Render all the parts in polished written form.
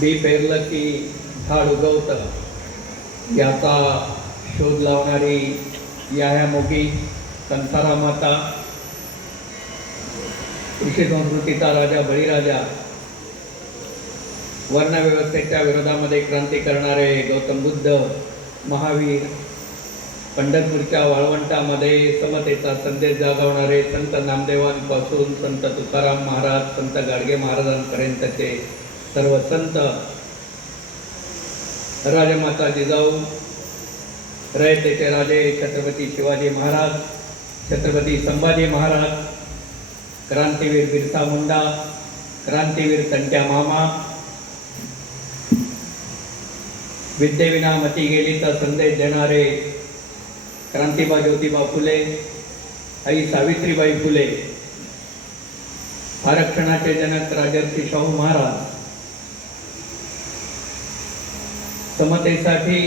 बी पेरलं की झाड उगवतं याचा शोध लावणारी याह्या मोगी, संसारा माता, कृषी संस्कृतीचा राजा बळीराजा, वर्णव्यवस्थेच्या विरोधामध्ये क्रांती करणारे गौतम बुद्ध, महावीर, पंढरपूरच्या वाळवंटामध्ये समतेचा संदेश जागवणारे संत नामदेवांपासून संत तुकाराम महाराज, संत गाडगे महाराजांपर्यंतचे सर्व संत, राजमाता जिजाऊ, रयतेचे राजे छत्रपती शिवाजी महाराज, छत्रपती संभाजी महाराज, क्रांतीवीर बिरसा मुंडा, क्रांतीवीर तंट्या मामा, विद्येविना मती गेलीचा संदेश देणारे क्रांतिबा ज्योतिबा फुले, आई सावित्रीबाई फुले, आरक्षणाचे जनक राजर्षी शाहू महाराज, समतेसाठी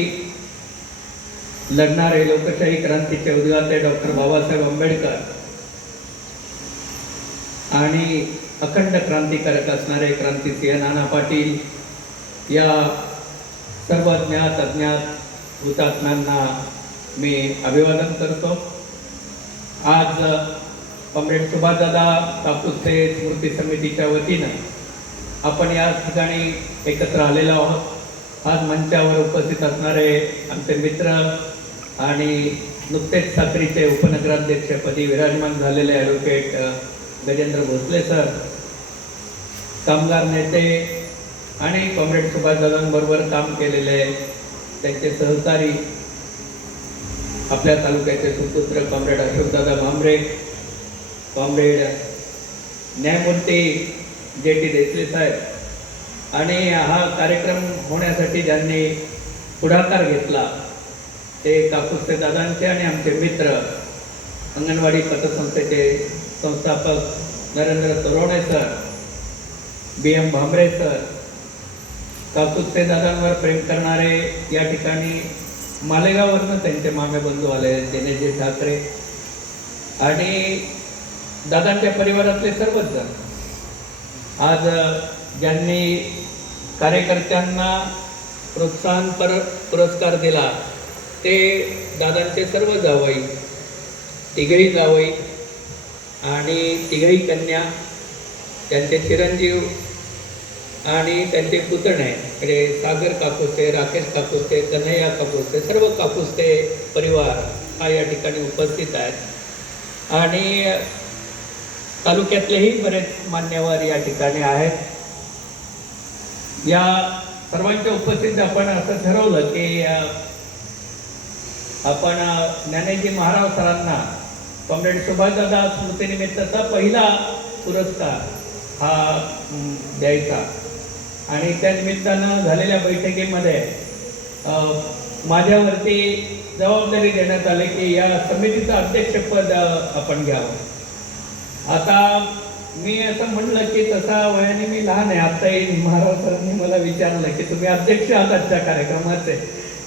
लढणारे लोकशाही क्रांतीचे उद्गाते डॉक्टर बाबासाहेब आंबेडकर आणि अखंड क्रांतिकारक असणारे क्रांतिसिंह नाना पाटील या सर्व ज्ञात अज्ञात हुतात्म्यांना मी अभिवादन करतो। आज कॉम्रेड सुभाषदादा कापूसे स्मृती समितीच्या वतीनं आपण या ठिकाणी एकत्र आलेलो आहोत। आज मंचावर उपस्थित असणारे आमचे मित्र आणि नुकतेच साक्रीचे उपनगराध्यक्षपदी विराजमान झालेले ॲडव्होकेट गजेंद्र भोसले सर, कामगार नेते आणि कॉम्रेड सुभाषदादांबरोबर काम केलेले त्यांचे सहकारी, आपल्या तालुक्याचे सुपुत्र कॉम्रेड अशोकदादा भांबरे, कॉम्रेड न्यायमूर्ती जे.टी. देसले साहेब आणि हा कार्यक्रम होण्यासाठी ज्यांनी पुढाकार घेतला ते कापूसे दादांचे आणि आमचे मित्र अंगणवाडी पतसंस्थेचे संस्थापक Narendra Tarone sir, B.M. Bhambare sir, Kapuse दादांवर प्रेम करणारे या ठिकाणी मालेगाववरनं त्यांचे मामे बंधू आले दिनेशजी ठाकरे आणि दादांच्या परिवारातले सर्वच जण। आज ज्यांनी कार्यकर्त्यांना प्रोत्साहनपर पुरस्कार दिला ते दादांचे सर्व जावई, तिघही जावई आणि तिघही कन्या, त्यांचे चिरंजीव आणि त्यांचे पुतणे म्हणजे सागर कापूसे, राकेश कापूसे, कन्हैया कापूसे, सर्व कापूसे परिवार हा या ठिकाणी उपस्थित आहेत आणि तालुक्यातलेही बरेच मान्यवर या ठिकाणी आहेत। या सर्वांच्या उपस्थितीत आपण असं ठरवलं की आपण ज्ञानेजी महाराज सरांना कॉम्रेड सुभाषदादा स्मृतीनिमित्तचा पहिला पुरस्कार हा द्यायचा आणि त्या निमित्तानं झालेल्या बैठकीमध्ये माझ्यावरती जबाबदारी देण्यात आली की या समितीचं अध्यक्षपद आपण घ्यावं। आता मी असं म्हणलं की तसा वयाने मी लहान आहे, आत्ताही महाराज सरांनी मला विचारलं की तुम्ही अध्यक्ष आहात आजच्या कार्यक्रमाचे,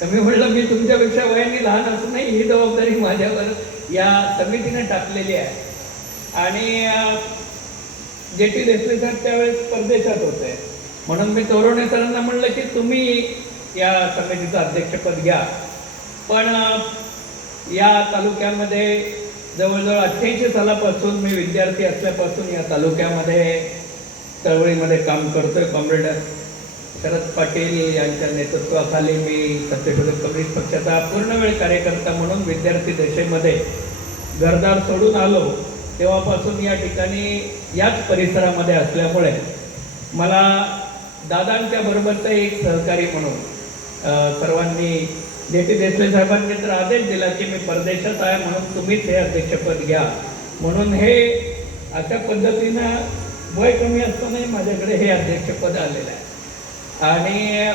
तर मी म्हटलं मी तुमच्यापेक्षा वयाने लहान असूनही ही जबाबदारी माझ्यावर या समितीने टाकलेली आहे आणि जे.टी. देसले सर त्यावेळेस परदेशात होते म्हणून मी तोरणे सरांना म्हणलं की तुम्ही या समितीचं अध्यक्षपद घ्या। पण या तालुक्यामध्ये जवळजवळ 88 सालापासून मी विद्यार्थी असल्यापासून या तालुक्यामध्ये चळवळीमध्ये काम करतोय। कॉम्रेड शरद पाटील यांच्या नेतृत्वाखाली मी सत्यशोधक कम्युनिस्ट पक्षाचा पूर्णवेळ कार्यकर्ता म्हणून विद्यार्थी दशेमध्ये घरदार सोडून आलो तेव्हापासून या ठिकाणी याच परिसरामध्ये असल्यामुळे मला दादांच्या बरोबरचा एक सहकारी म्हणून सर्वांनी जे.टी. देसले साहेबांनी तर आदेश दिला की मी परदेशात आहे म्हणून तुम्हीच हे अध्यक्षपद घ्या, म्हणून हे अशा पद्धतीनं वय कमी असतानाही माझ्याकडे हे अध्यक्षपद आलेलं आहे आणि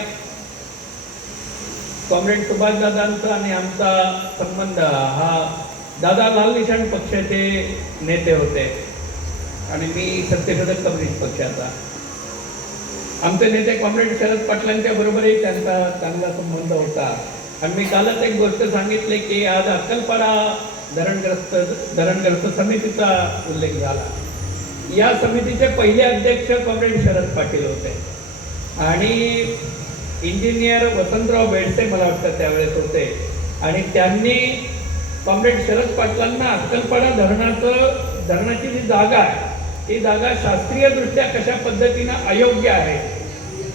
कॉम्रेड सुभाषदादांचा आणि आमचा संबंध हा दादा लाल निशाण पक्षाचे नेते होते आणि मी सत्यशोधक कम्युनिस्ट पक्षाचा। आमचे नेते कॉम्रेड शरद पाटलांच्या बरोबरही त्यांचा चांगला संबंध होता आणि मी कालच एक गोष्ट सांगितली की आज अक्कलपाडा धरणग्रस्त समितीचा उल्लेख झाला। या समितीचे पहिले अध्यक्ष कॉम्रेड शरद पाटील होते आणि इंजिनियर वसंतराव बेडसे मला वाटतं त्यावेळेस होते, आणि त्यांनी कॉम्रेड शरद पाटलांना अक्कलपाडा धरणाची जी जागा आहे ती जागा शास्त्रीयदृष्ट्या कशा पद्धतीनं अयोग्य आहे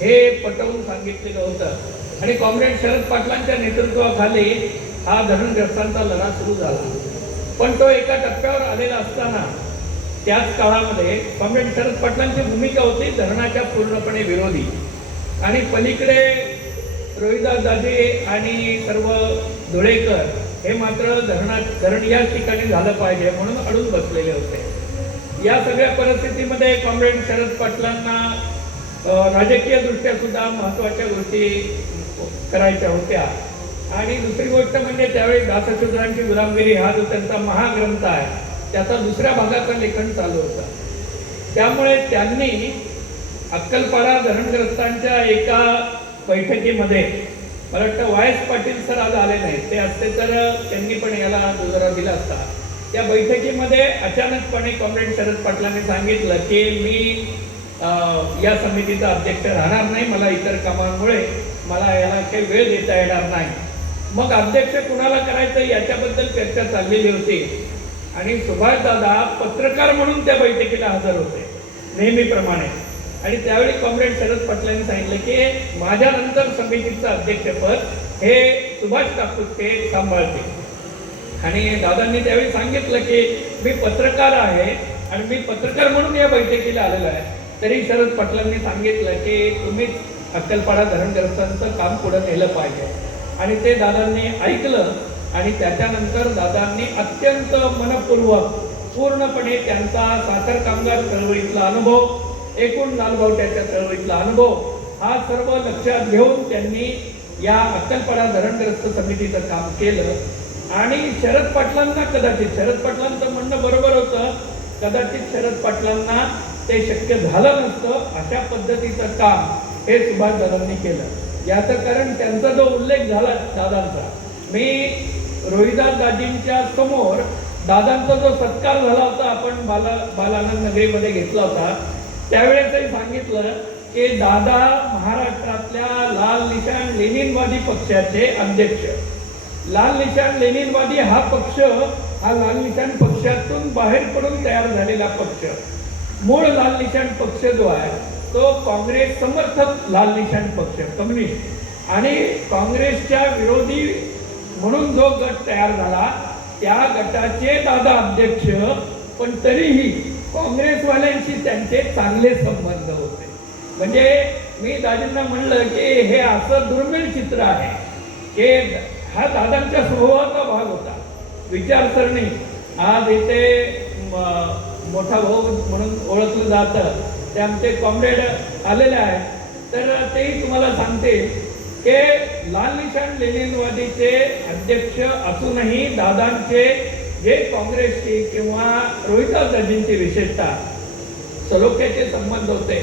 हे पटवून सांगितलेलं होतं. आणि कॉम्रेड शरद पाटलांच्या नेतृत्वाखाली हा धरणग्रस्तांचा लढा सुरू झाला. पण तो एका टप्प्यावर आलेला असताना त्याच काळामध्ये कॉम्रेड शरद पाटलांची भूमिका होती धरणाच्या पूर्णपणे विरोधी, आणि पलीकडे रोहिदास दाजे आणि सर्व धुळेकर हे मात्र धरण याच ठिकाणी झालं पाहिजे म्हणून अडून बसलेले होते. या सगळ्या परिस्थितीमध्ये कॉम्रेड शरद पाटलांना राजकीय दृष्ट्या सुद्धा महत्त्वाच्या गोष्टी करायच्या होत्या. आणि दुसरी गोष्ट म्हणजे त्यावेळी दासशूद्रांची गुलामगिरी हा जो त्यांचा महाग्रंथ आहे त्याचा दुसऱ्या भागाचं लेखन चालू होतं. त्यामुळे त्यांनी अक्कलपाडा धरणग्रस्तांच्या एका बैठकीमध्ये, मला वाटतं वायस पाटील सर आज आले नाहीत, ते असते तर त्यांनी पण याला दुजोरा दिला असता. त्या बैठकीमध्ये अचानकपणे कॉम्रेड शरद पाटलांनी सांगितलं की मी या समितीचा अध्यक्ष राहणार नाही, मला इतर कामांमुळे मला याला काही वेळ देता येणार नाही. मग अध्यक्ष कुणाला करायचं याच्याबद्दल चर्चा चाललेली होती, आणि सुभाषदादा पत्रकार म्हणून त्या बैठकीला हजर होते नेहमीप्रमाणे. आणि त्यावेळी कॉम्रेड शरद पाटलांनी सांगितलं की माझ्यानंतर समितीचं अध्यक्षपद हे सुभाष काकुस्ते सांभाळते. आणि दादांनी त्यावेळी सांगितलं की मी पत्रकार आहे आणि मी पत्रकार म्हणून या बैठकीला आलेलो आहे. तरी शरद पाटलांनी सांगितलं की तुम्हीच अक्कलपाडा धरणग्रस्तांचं काम पुढे नेलं पाहिजे. आणि ते दादांनी ऐकलं, आणि त्याच्यानंतर दादांनी अत्यंत मनपूर्वक पूर्णपणे त्यांचा साखर कामगार चळवळीतला अनुभव, एकूण लालबावट्याच्या चळवळीतला अनुभव हा सर्व लक्षात घेऊन त्यांनी या अक्कलपाडा धरणग्रस्त समितीचं काम केलं. आणि शरद पाटलांना शरद पाटलांचं म्हणणं बरोबर होतं, कदाचित शरद पाटलांना ते शक्य झालं नसतं अशा पद्धतीचं काम हे सुभाषदादांनी केलं. याचं कारण त्यांचा जो उल्लेख झाला दादांचा, मी रोहिदास दाजींच्या समोर दादांचा जो सत्कार झाला होता आपण बालानंद नगरीमध्ये घेतला होता, त्यावेळेसही सांगितलं की दादा महाराष्ट्रातल्या लाल निशाण लेनिनवादी पक्षाचे अध्यक्ष. लाल निशाण लेनिनवादी हा पक्ष, हा लाल निशाण पक्षातून बाहेर पडून तयार झालेला पक्ष. मूळ लाल निशाण पक्ष जो आहे तो काँग्रेस समर्थक लाल निशाण पक्ष, कम्युनिस्ट, आणि काँग्रेसच्या विरोधी म्हणून जो गट तयार झाला त्या गटाचे दादा अध्यक्ष. पण तरीही काँग्रेसवाल्यांशी त्यांचे चांगले संबंध होते. म्हणजे मी दाजींना म्हणलं की हे असं दुर्मिळ चित्र आहे की हा दादांच्या स्वभावाचा भाग होता, विचारसरणी. आज इथे मोठा भाऊ म्हणून ओळखलं जातं ते आमचे कॉम्रेड आलेले आहेत, तर तेही तुम्हाला सांगते की लाल निशाण लेनिनवादीचे अध्यक्ष असूनही दादांचे जे काँग्रेसची किंवा रोहिदास दाजींची विशेषतः सलोख्याचे संबंध होते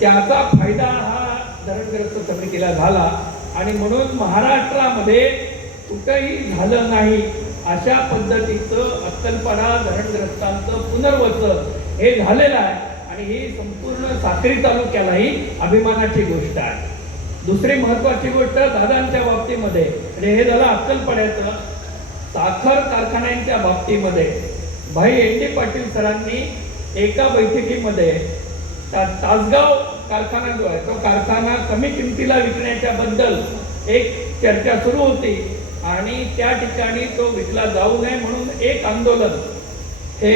त्याचा फायदा हा धरणग्रस्त समितीला झाला. आणि म्हणून महाराष्ट्रामध्ये कुठंही झालं नाही अशा पद्धतीचं अक्कलपाडा धरणग्रस्तांचं पुनर्वसन हे झालेलं आहे. आणि ही संपूर्ण साक्री तालुक्यालाही अभिमानाची गोष्ट आहे. दुसरी महत्वाची गोष्ट दादांच्या बाबतीमध्ये, आणि हे झालं अक्कलपाड्याचं, साखर कारखान्यांच्या बाबतीमध्ये भाई एन डी पाटील सरांनी एका बैठकीमध्ये तासगाव कारखाना जो आहे तो कारखाना कमी किमतीला विकण्याच्या बद्दल एक चर्चा सुरू होती, आणि त्या ठिकाणी तो विकला जाऊ नये म्हणून एक आंदोलन हे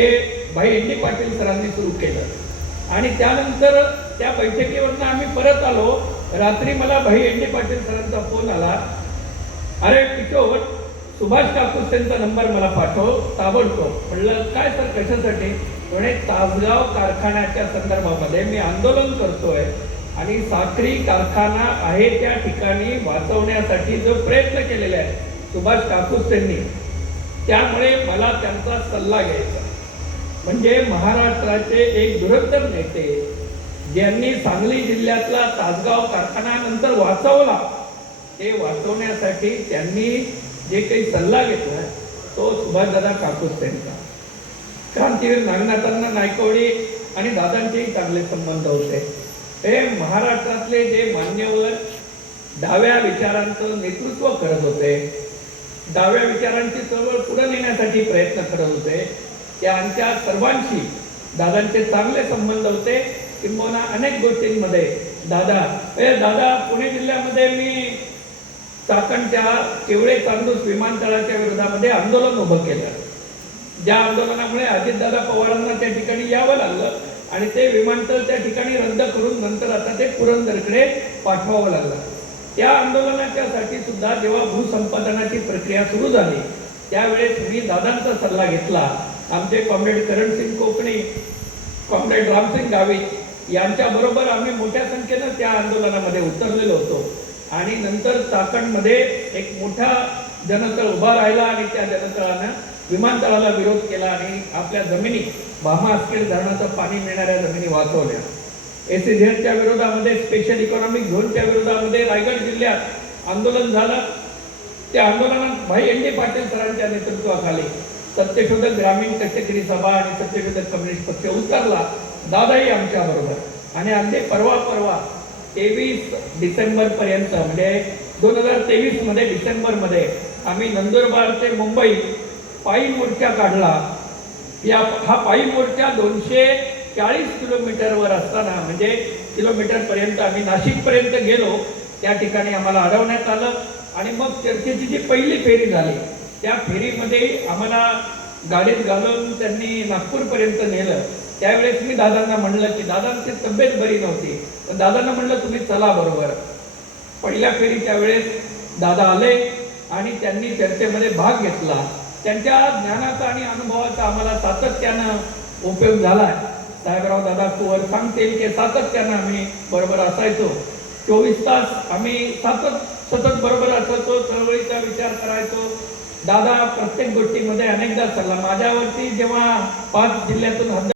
भाई एन डी पाटील सरांनी सुरू केलं. आणि त्यानंतर त्या बैठकीवरनं आम्ही परत आलो. रात्री मला भाई एन डी पाटील सरांचा फोन आला, अरे किशोर सुभाष काकुस्तेंचा नंबर मला पाठव ताबडतोब. म्हणलं काय सर कशासाठी? म्हणे तासगाव कारखान्याच्या संदर्भामध्ये मी आंदोलन करतोय आणि साखरी कारखाना आहे त्या ठिकाणी वाचवण्यासाठी जो प्रयत्न केलेला आहे सुभाष काकुस्तेंनी, त्यामुळे मला त्यांचा सल्ला घ्यायचा. म्हणजे महाराष्ट्राचे एक धुरंधर नेते ज्यांनी सांगली जिल्ह्यातला तासगाव कारखाना नंतर वाचवला, ते वाचवण्यासाठी त्यांनी जे काही सल्ला घेतला तो सुभाषदादा काकुस्तेंचा. क्रांतीवीर नागनाथांना नायकवडी आणि दादांचेही चांगले संबंध होते. हे महाराष्ट्रातले जे मान्यवर डाव्या विचारांचं नेतृत्व करत होते, डाव्या विचारांची चळवळ पुढे नेण्यासाठी प्रयत्न करत होते, त्यांच्या सर्वांशी दादांचे चांगले संबंध होते. किंबहुना अनेक गोष्टींमध्ये दादा पुणे जिल्ह्यामध्ये मी चाकणच्या केवळे चांदूस विमानतळाच्या विरोधामध्ये आंदोलन उभं केलं. ज्या आंदोलनामुळे अजितदादा पवारांना त्या ठिकाणी यावं लागलं आणि ते विमानतळ त्या ठिकाणी रद्द करून नंतर आता ते पुरंदरकडे पाठवावं लागलं. त्या आंदोलनाच्यासाठी सुद्धा जेव्हा भूसंपादनाची प्रक्रिया सुरू झाली त्यावेळेस मी दादांचा सल्ला घेतला. आमचे कॉम्रेड करणसिंग कोकणी, कॉम्रेड रामसिंग गावित यांच्याबरोबर आम्ही मोठ्या संख्येनं त्या आंदोलनामध्ये उतरलेलो होतो आणि नंतर चाकणमध्ये एक मोठा जनतळ उभा राहिला आणि त्या जनतळानं विमानतळाला विरोध केला आणि आपल्या जमिनी भामा आसखेड धरणाचं पाणी मिळणाऱ्या जमिनी वाचवल्या. SEZच्या विरोधामध्ये, स्पेशल इकॉनॉमिक झोनच्या विरोधामध्ये रायगड जिल्ह्यात आंदोलन झालं. त्या आंदोलनात भाई ND पाटील सरांच्या नेतृत्वाखाली सत्यशोधक ग्रामीण कष्टकरी सभा आणि सत्यशोधक कम्युनिस्ट पक्ष उतरला, दादाही आमच्या बरोबर. आणि अगदी परवा 23 डिसेंबर पर्यंत म्हणजे 2023 मध्ये डिसेंबरमध्ये आम्ही नंदुरबार ते मुंबई पायी मोर्चा काढला. हा पायी मोर्चा 240 किलोमीटरवर असताना म्हणजे किलोमीटर पर्यंत आम्ही नाशिक पर्यंत गेलो. त्या ठिकाणी आम्हाला अडवण्यात आलं आणि मग चर्चेची जी पहिली फेरी झाली त्या फेरीमध्ये आम्हाला गाडीत घालून त्यांनी नागपूरपर्यंत नेलं. त्यावेळेस मी दादांना म्हणलं की दादांची तब्येत बरी नव्हती, तर दादांना म्हणलं तुम्ही चला बरोबर. पहिल्या फेरीच्या वेळेस दादा आले आणि त्यांनी चर्चेमध्ये भाग घेतला. त्यांच्या ज्ञानाचा आणि अनुभवाचा आम्हाला सातत्यानं उपयोग झाला. साहेबराव दादा कुवर सांगतील की सातत्यानं आम्ही बरोबर असायचो. 24 तास आम्ही सतत बरोबर असायचो, चळवळीचा विचार करायचो. दादा प्रत्येक गोष्टीमध्ये अनेकदा सल्ला माझ्यावरती जेव्हा 5 जिल्ह्यातून हद्द